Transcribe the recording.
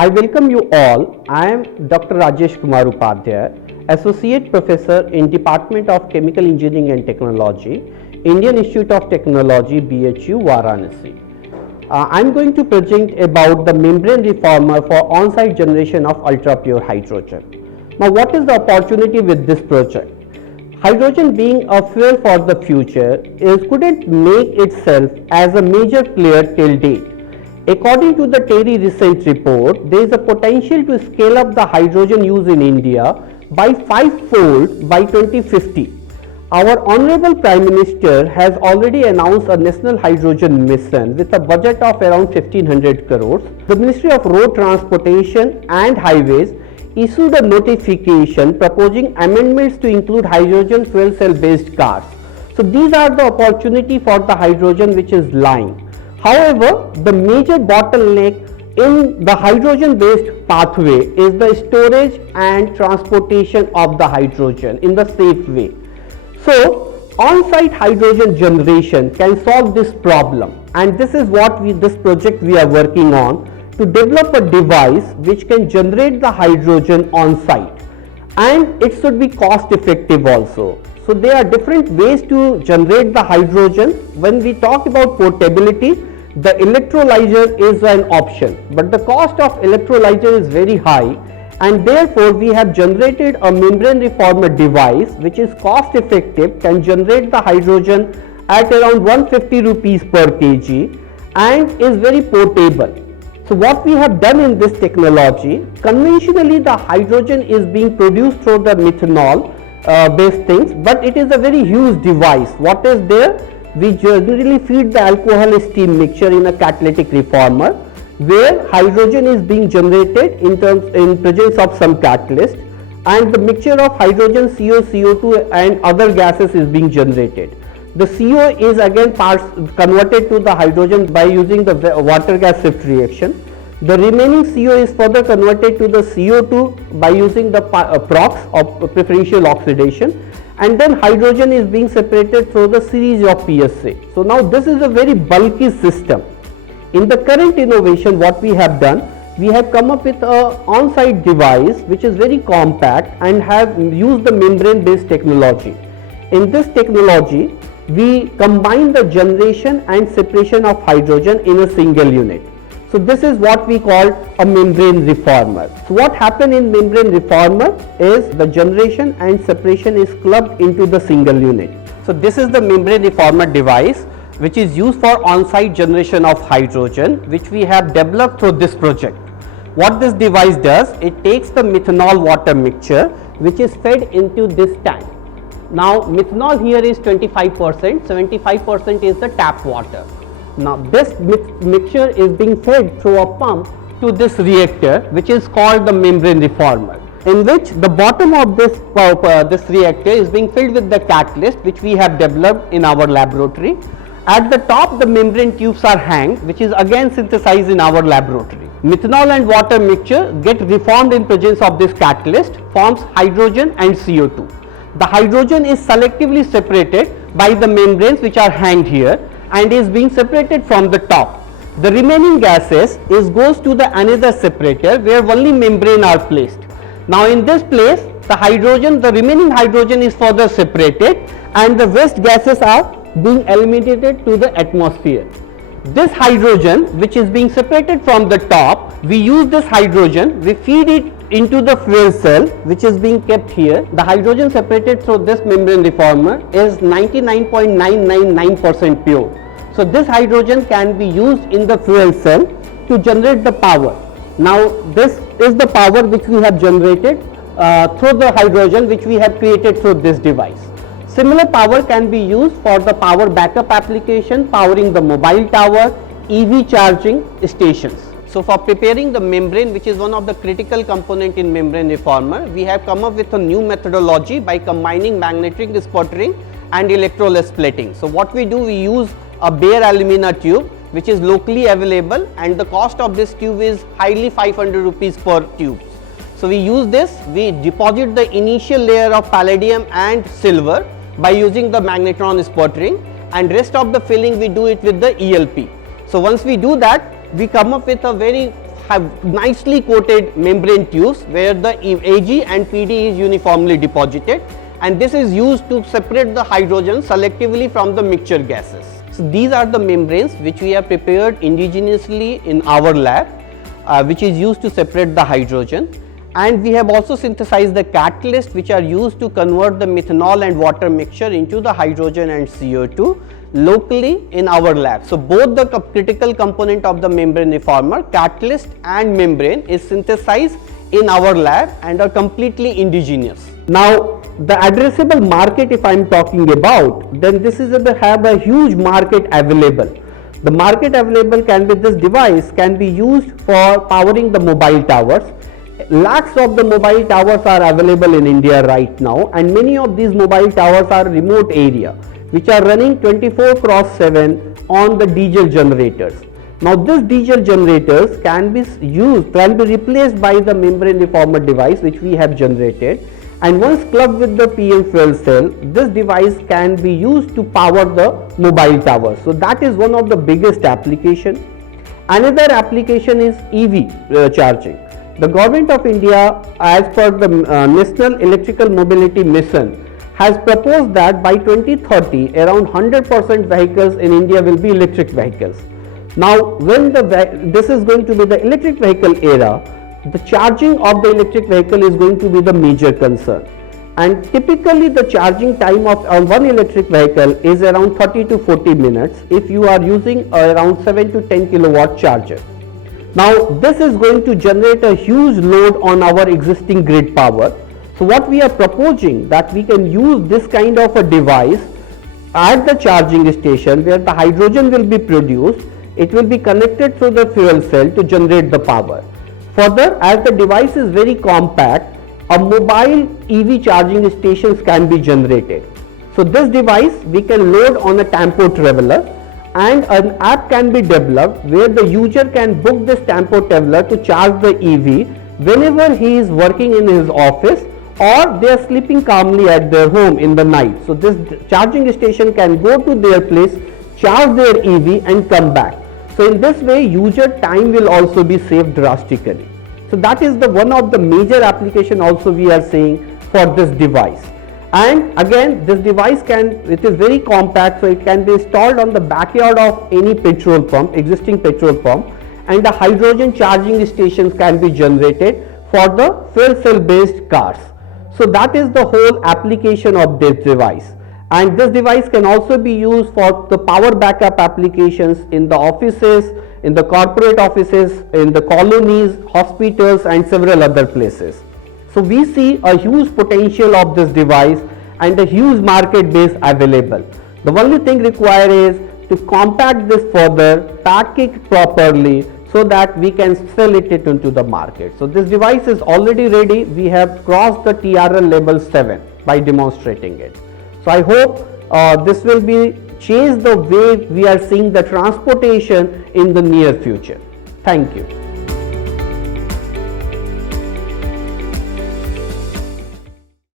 I welcome you all. I am Dr. Rajesh Kumar Upadhyay, Associate Professor in Department of Chemical Engineering and Technology, Indian Institute of Technology, BHU, Varanasi. I am going to present about the membrane reformer for on-site generation of ultra-pure hydrogen. Now, what is the opportunity with this project? Hydrogen being a fuel for the future couldn't make itself as a major player till date. According to the TERI recent report, there is a potential to scale up the hydrogen use in India by 5-fold by 2050. Our Honorable Prime Minister has already announced a national hydrogen mission with a budget of around 1500 crores. The Ministry of Road Transportation and Highways issued a notification proposing amendments to include hydrogen fuel cell based cars. So these are the opportunity for the hydrogen which is lying. However, the major bottleneck in the hydrogen based pathway is the storage and transportation of the hydrogen in the safe way. So on-site hydrogen generation can solve this problem, and this is what this project we are working on, to develop a device which can generate the hydrogen on site, and it should be cost effective also. So there are different ways to generate the hydrogen. When we talk about portability, the electrolyzer is an option, but the cost of electrolyzer is very high, and therefore we have generated a membrane reformer device which is cost effective, can generate the hydrogen at around 150 rupees per kg and is very portable. So what we have done in this technology, conventionally the hydrogen is being produced through the methanol based things, but it is a very huge device. What is there? We generally feed the alcohol steam mixture in a catalytic reformer, where hydrogen is being generated in presence of some catalyst, and the mixture of hydrogen, CO, CO2 and other gases is being generated. The CO is again converted to the hydrogen by using the water gas shift reaction. The remaining CO is further converted to the CO2 by using the PROX or preferential oxidation, and then hydrogen is being separated through the series of PSA. So now this is a very bulky system. In the current innovation, what we have done, we have come up with an on-site device which is very compact and have used the membrane based technology. In this technology, we combine the generation and separation of hydrogen in a single unit. So this is what we call a membrane reformer. So what happens in membrane reformer is the generation and separation is clubbed into the single unit. So this is the membrane reformer device which is used for on-site generation of hydrogen, which we have developed through this project. What this device does, it takes the methanol water mixture which is fed into this tank. Now methanol here is 25%, 75% is the tap water. Now this mixture is being fed through a pump to this reactor which is called the membrane reformer, in which the bottom of this reactor is being filled with the catalyst which we have developed in our laboratory. At the top the membrane tubes are hanged, which is again synthesized in our laboratory. Methanol and water mixture get reformed in presence of this catalyst, forms hydrogen and CO2. The hydrogen is selectively separated by the membranes which are hanged here and is being separated from the top. The remaining gases goes to the another separator where only membrane are placed. Now in this place, the remaining hydrogen is further separated and the waste gases are being eliminated to the atmosphere. This hydrogen which is being separated from the top, we use this hydrogen, we feed it into the fuel cell which is being kept here. The hydrogen separated through this membrane reformer is 99.999% pure. So this hydrogen can be used in the fuel cell to generate the power. Now this is the power which we have generated through the hydrogen which we have created through this device. Similar power can be used for the power backup application, powering the mobile tower, EV charging stations. So for preparing the membrane, which is one of the critical component in membrane reformer, we have come up with a new methodology by combining magnetic sputtering and electrolysis splitting. So what we do, we use a bare alumina tube which is locally available, and the cost of this tube is highly 500 rupees per tube. So we use this, we deposit the initial layer of palladium and silver by using the magnetron sputtering, and rest of the filling we do it with the ELP. So once we do that, we come up with a very have nicely coated membrane tubes where the Ag and Pd is uniformly deposited, and this is used to separate the hydrogen selectively from the mixture gases. So these are the membranes which we have prepared indigenously in our lab, which is used to separate the hydrogen. And we have also synthesized the catalyst which are used to convert the methanol and water mixture into the hydrogen and CO2 locally in our lab. So both the critical component of the membrane reformer, catalyst and membrane, is synthesized in our lab and are completely indigenous. Now the addressable market, if I am talking about, then this is have a huge market available. The market available can be, this device can be used for powering the mobile towers. Lakhs of the mobile towers are available in India right now, and many of these mobile towers are remote area which are running 24/7 on the diesel generators. Now this diesel generators can be replaced by the membrane reformer device which we have generated, and once clubbed with the PM fuel cell, this device can be used to power the mobile towers. So that is one of the biggest application. Another application is EV charging. The Government of India, as per the National Electrical Mobility Mission, has proposed that by 2030 around 100% vehicles in India will be electric vehicles. Now when this is going to be the electric vehicle era, the charging of the electric vehicle is going to be the major concern, and typically the charging time of one electric vehicle is around 30 to 40 minutes if you are using around 7 to 10 kilowatt charger. Now this is going to generate a huge load on our existing grid power. So what we are proposing, that we can use this kind of a device at the charging station where the hydrogen will be produced. It will be connected through the fuel cell to generate the power. Further, as the device is very compact, a mobile EV charging stations can be generated. So this device we can load on a tempo traveler, and an app can be developed where the user can book this tempo traveler to charge the EV whenever he is working in his office or they are sleeping calmly at their home in the night. So this charging station can go to their place, charge their EV and come back. So in this way user time will also be saved drastically. So that is the one of the major application also we are seeing for this device. And again, this device it is very compact, so it can be installed on the backyard of any petrol pump, existing petrol pump, and the hydrogen charging stations can be generated for the fuel cell based cars. So that is the whole application of this device, and this device can also be used for the power backup applications in the offices, in the corporate offices, in the colonies, hospitals and several other places. So we see a huge potential of this device and a huge market base available. The only thing required is to compact this further, pack it properly so that we can sell it into the market. So this device is already ready. We have crossed the TRL level 7 by demonstrating it. So I hope this will be change the way we are seeing the transportation in the near future. Thank you.